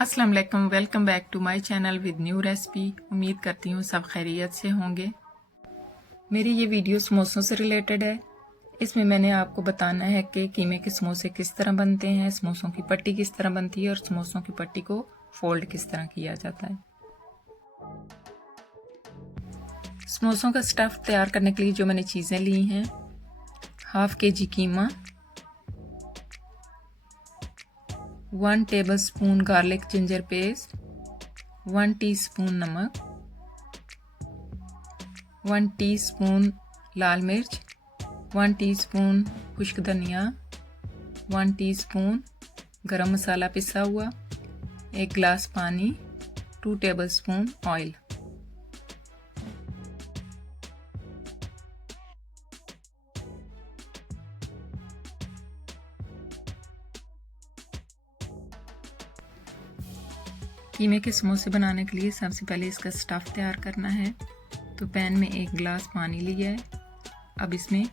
अस्सलाम वालेकुम, welcome back to my channel with new recipe. उम्मीद करती हूँ सब खैरियत से होंगे। मेरी ये वीडियो समोसों से रिलेटेड है। इसमें मैंने आपको बताना है कि कीमे के समोसे किस तरह बनते हैं, समोसों की पट्टी किस तरह बनती है और समोसों की पट्टी को फोल्ड किस तरह किया जाता है। समोसों का स्टफ़ तैयार करने के लिए जो मैंने चीज़ें ली हैं, हाफ kg कीमा, 1 tablespoon garlic ginger paste, 1 teaspoon नमक, 1 टीस्पून लाल मिर्च, 1 टीस्पून खुश्क धनिया, 1 टीस्पून गरम मसाला पिसा हुआ, 1 गिलास पानी, 2 टेबलस्पून ऑयल। कीमे के समोसे बनाने के लिए सबसे पहले इसका स्टफ़ तैयार करना है। तो पैन में 1 गिलास पानी लिया है। अब इसमें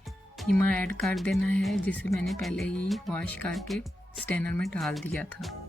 कीमा ऐड कर देना है, जिसे मैंने पहले ही वॉश करके स्ट्रेनर में डाल दिया था।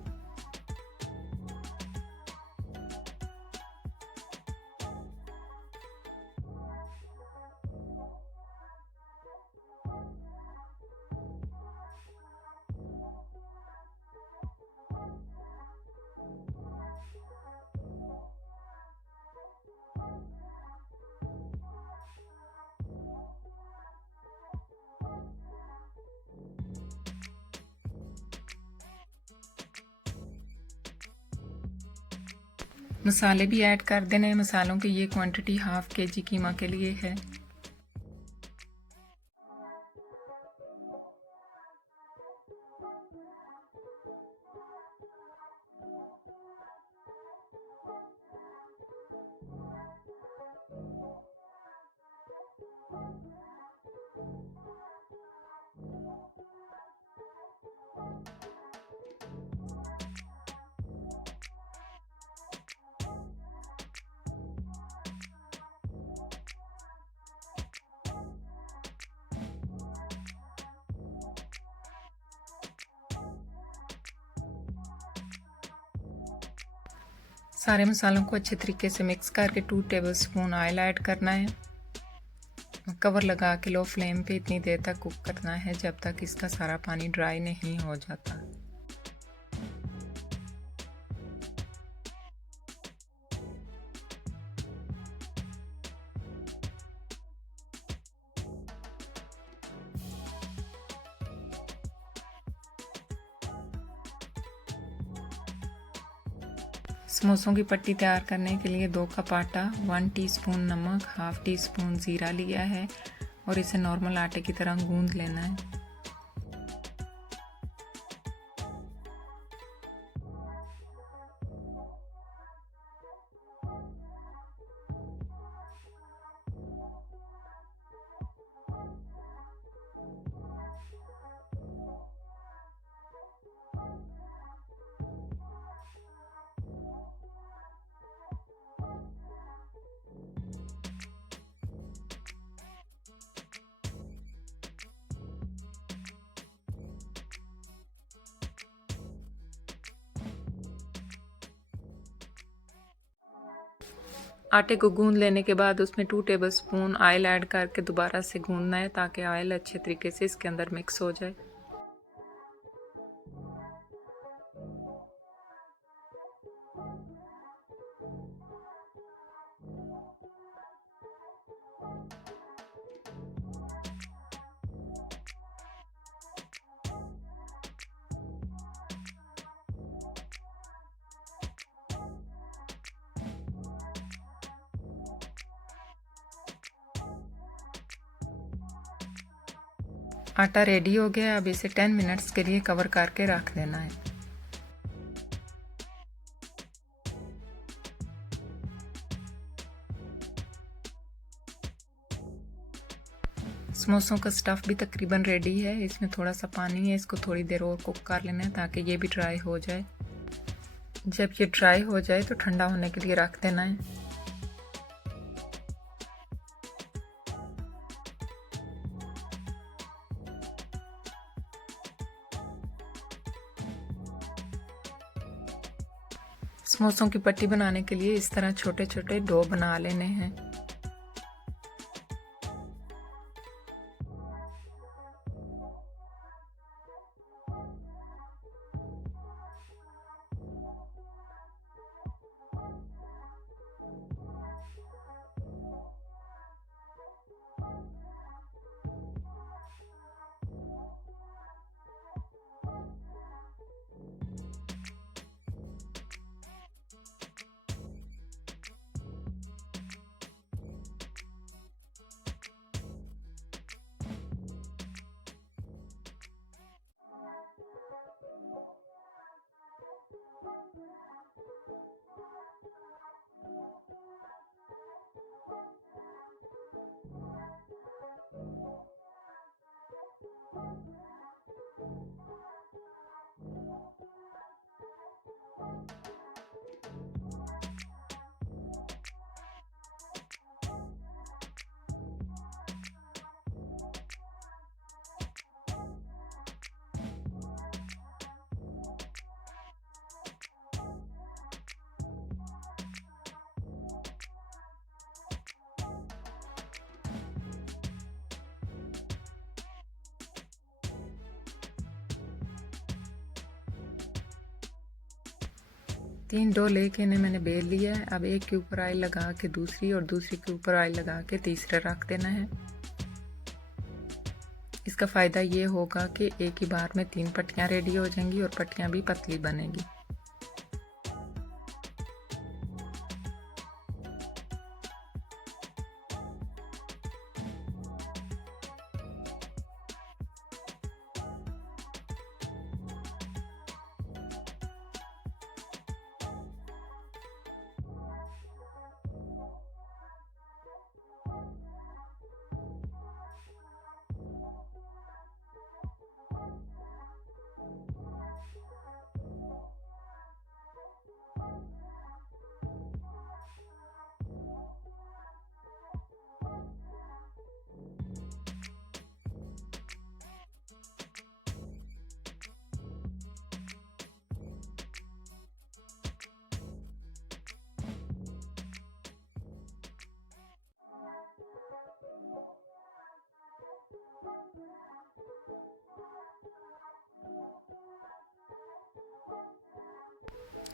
मसाले भी ऐड कर देने हैं। मसालों की ये क्वांटिटी हाफ kg कीमा के लिए है। सारे मसालों को अच्छे तरीके से मिक्स करके 2 टेबलस्पून ऑयल ऐड करना है। कवर लगा के लो फ्लेम पे इतनी देर तक कुक करना है जब तक इसका सारा पानी ड्राई नहीं हो जाता। समोसों की पट्टी तैयार करने के लिए 2 कप आटा, 1 टीस्पून नमक, हाफ टी स्पून ज़ीरा लिया है और इसे नॉर्मल आटे की तरह गूंद लेना है। आटे को गूंद लेने के बाद उसमें 2 टेबलस्पून ऑयल ऐड करके दोबारा से गूंदना है ताकि ऑयल अच्छे तरीके से इसके अंदर मिक्स हो जाए। आटा रेडी हो गया। अब इसे 10 मिनट्स के लिए कवर करके रख देना है। समोसों का स्टफ़ भी तकरीबन रेडी है। इसमें थोड़ा सा पानी है, इसको थोड़ी देर और कुक कर लेना है ताकि ये भी ड्राई हो जाए। जब ये ड्राई हो जाए तो ठंडा होने के लिए रख देना है। समोसों की पट्टी बनाने के लिए इस तरह छोटे छोटे डो बना लेने हैं। तीन डो लेके इन्हें मैंने बेल लिया है। अब एक के ऊपर ऑयल लगा के दूसरी और दूसरी के ऊपर ऑयल लगा के तीसरा रख देना है। इसका फ़ायदा ये होगा कि एक ही बार में 3 पट्टियाँ रेडी हो जाएंगी और पट्टियाँ भी पतली बनेगी।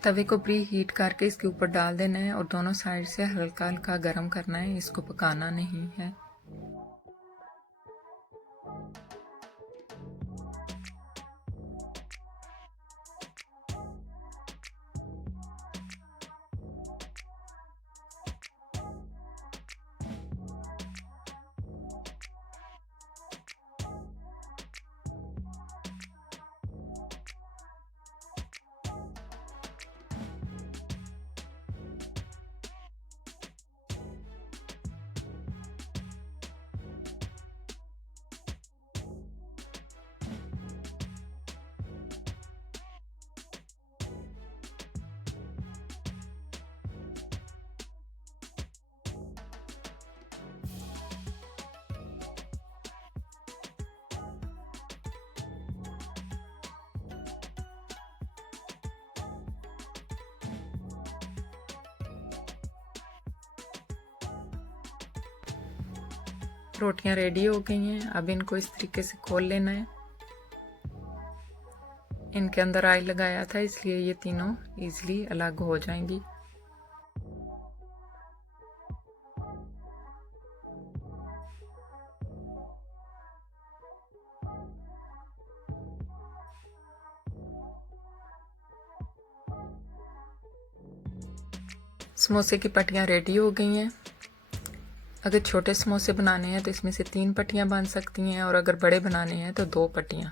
तवे को प्री हीट करके इसके ऊपर डाल देना है और दोनों साइड से हल्का हल्का गर्म करना है, इसको पकाना नहीं है। रोटियां रेडी हो गई हैं। अब इनको इस तरीके से खोल लेना है। इनके अंदर ऑयल लगाया था इसलिए ये तीनों इजीली अलग हो जाएंगी। समोसे की पट्टियां रेडी हो गई हैं। अगर छोटे समोसे बनाने हैं तो इसमें से 3 पट्टियां बन सकती हैं और अगर बड़े बनाने हैं तो 2 पट्टियां।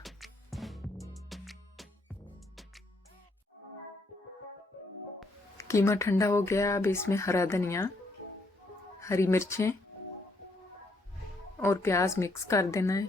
कीमा ठंडा हो गया। अब इसमें हरा धनिया, हरी मिर्चें और प्याज मिक्स कर देना है।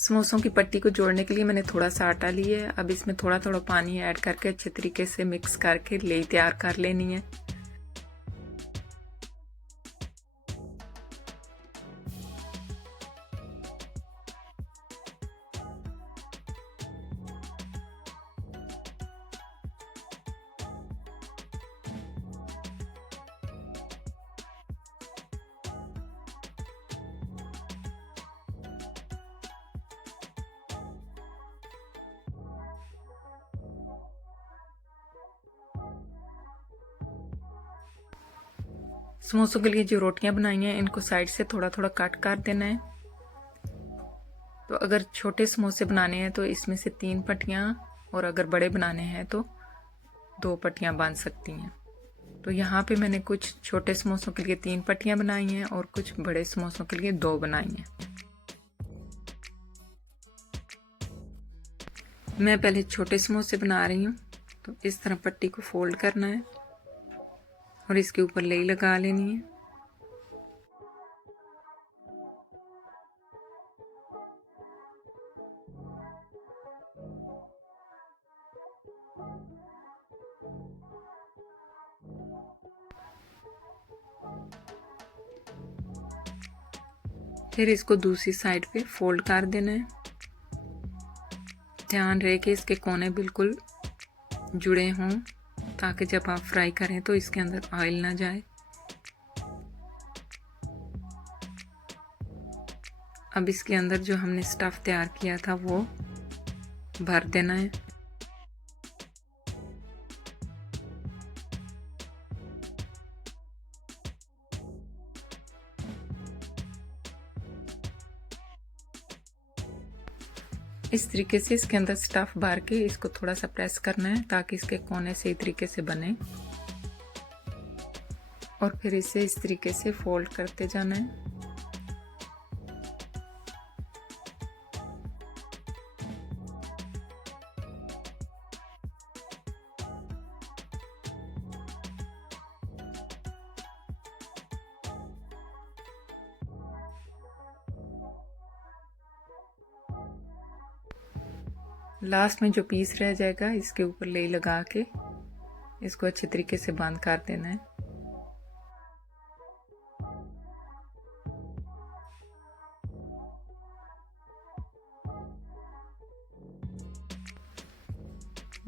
समोसों की पट्टी को जोड़ने के लिए मैंने थोड़ा सा आटा लिया है। अब इसमें थोड़ा थोड़ा पानी ऐड करके अच्छे तरीके से मिक्स करके लेई तैयार कर लेनी है। समोसों के लिए जो रोटियां बनाई हैं इनको साइड से थोड़ा थोड़ा कट कर देना है। तो अगर छोटे समोसे बनाने हैं तो इसमें से 3 पट्टियां, और अगर बड़े बनाने हैं तो 2 पट्टियां बन सकती हैं। तो यहाँ पे मैंने कुछ छोटे समोसों के लिए 3 पट्टियां बनाई हैं और कुछ बड़े समोसों के लिए 2 बनाई हैं। मैं पहले छोटे समोसे बना रही हूँ। तो इस तरह पट्टी को फोल्ड करना है और इसके ऊपर लेई लगा लेनी है। फिर इसको दूसरी साइड पे फोल्ड कर देना है। ध्यान रहे कि इसके कोने बिल्कुल जुड़े हों, ताकि जब आप फ्राई करें तो इसके अंदर ऑयल ना जाए। अब इसके अंदर जो हमने स्टफ़ तैयार किया था वो भर देना है। इस तरीके से इसके अंदर स्टफ़ भर के इसको थोड़ा सा प्रेस करना है ताकि इसके कोने सही तरीके से बने, और फिर इसे इस तरीके से फोल्ड करते जाना है। लास्ट में जो पीस रह जाएगा इसके ऊपर लेई लगा के इसको अच्छे तरीके से बंद कर देना है।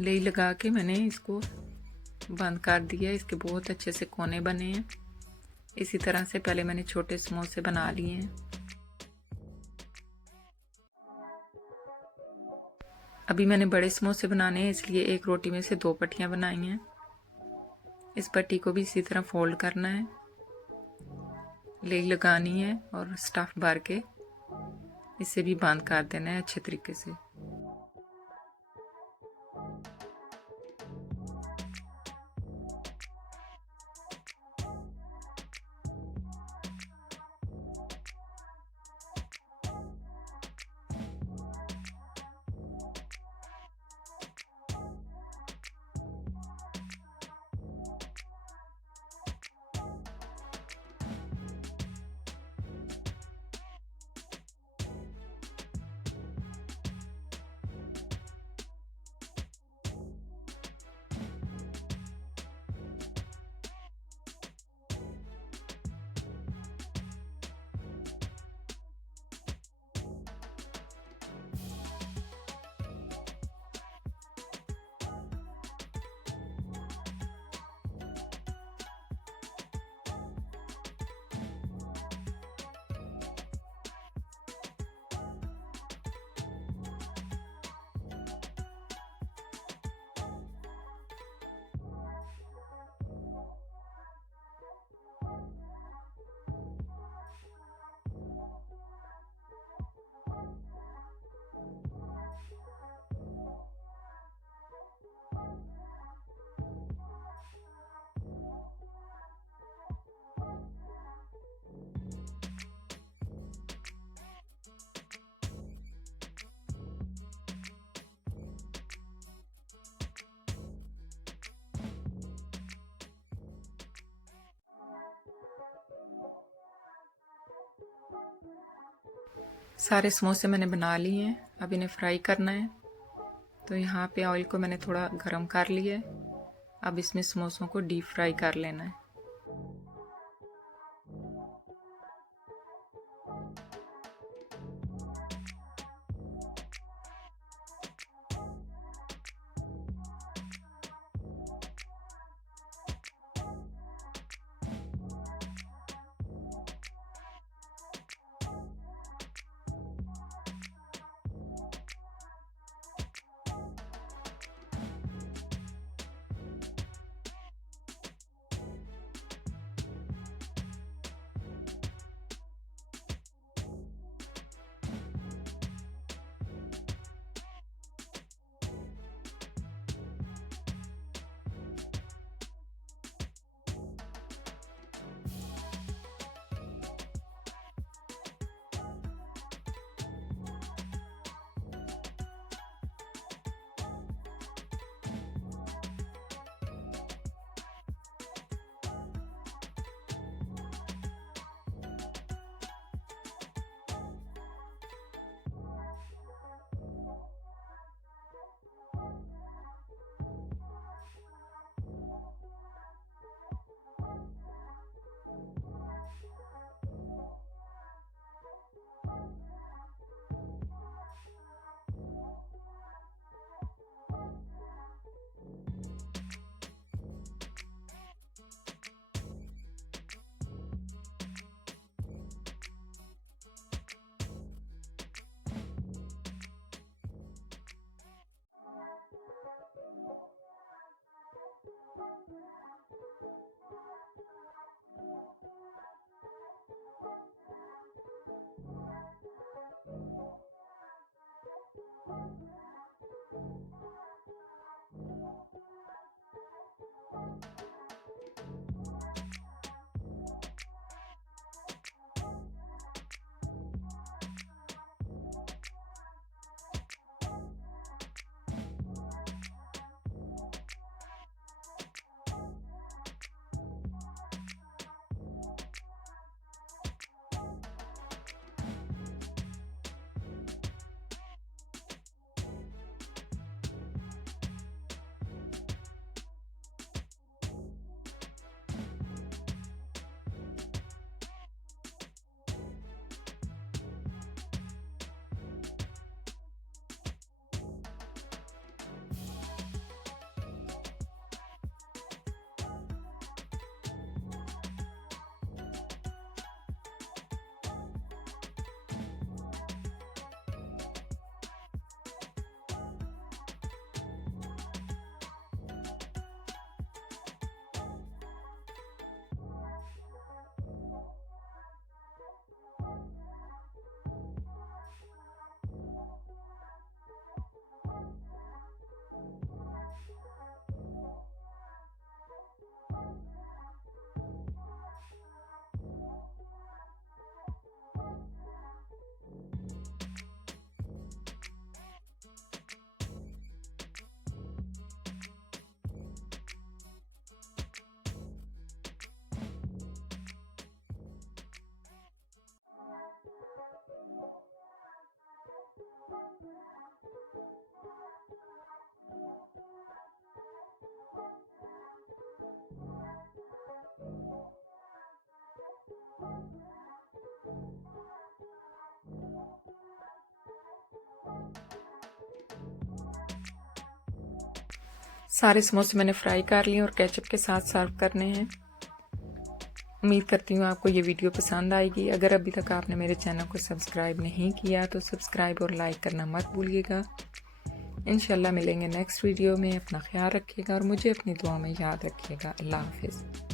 लेई लगा के मैंने इसको बंद कर दिया। इसके बहुत अच्छे से कोने बने हैं। इसी तरह से पहले मैंने छोटे समोसे बना लिए हैं। अभी मैंने बड़े समोसे बनाने हैं, इसलिए एक रोटी में से 2 पट्टियां बनाई हैं। इस पट्टी को भी इसी तरह फोल्ड करना है, लेई लगानी है और स्टफ़ भर के इसे भी बंद कर देना है अच्छे तरीके से। सारे समोसे मैंने बना लिए हैं, अब इन्हें फ्राई करना है। तो यहाँ पे ऑयल को मैंने थोड़ा गरम कर लिया है। अब इसमें समोसों को डीप फ्राई कर लेना है। सारे समोसे मैंने फ्राई कर लिए और केचप के साथ सर्व करने हैं। उम्मीद करती हूँ आपको ये वीडियो पसंद आएगी। अगर अभी तक आपने मेरे चैनल को सब्सक्राइब नहीं किया तो सब्सक्राइब और लाइक करना मत भूलिएगा। इंशाल्लाह मिलेंगे नेक्स्ट वीडियो में। अपना ख्याल रखिएगा और मुझे अपनी दुआ में याद रखिएगा। अल्लाह हाफिज़।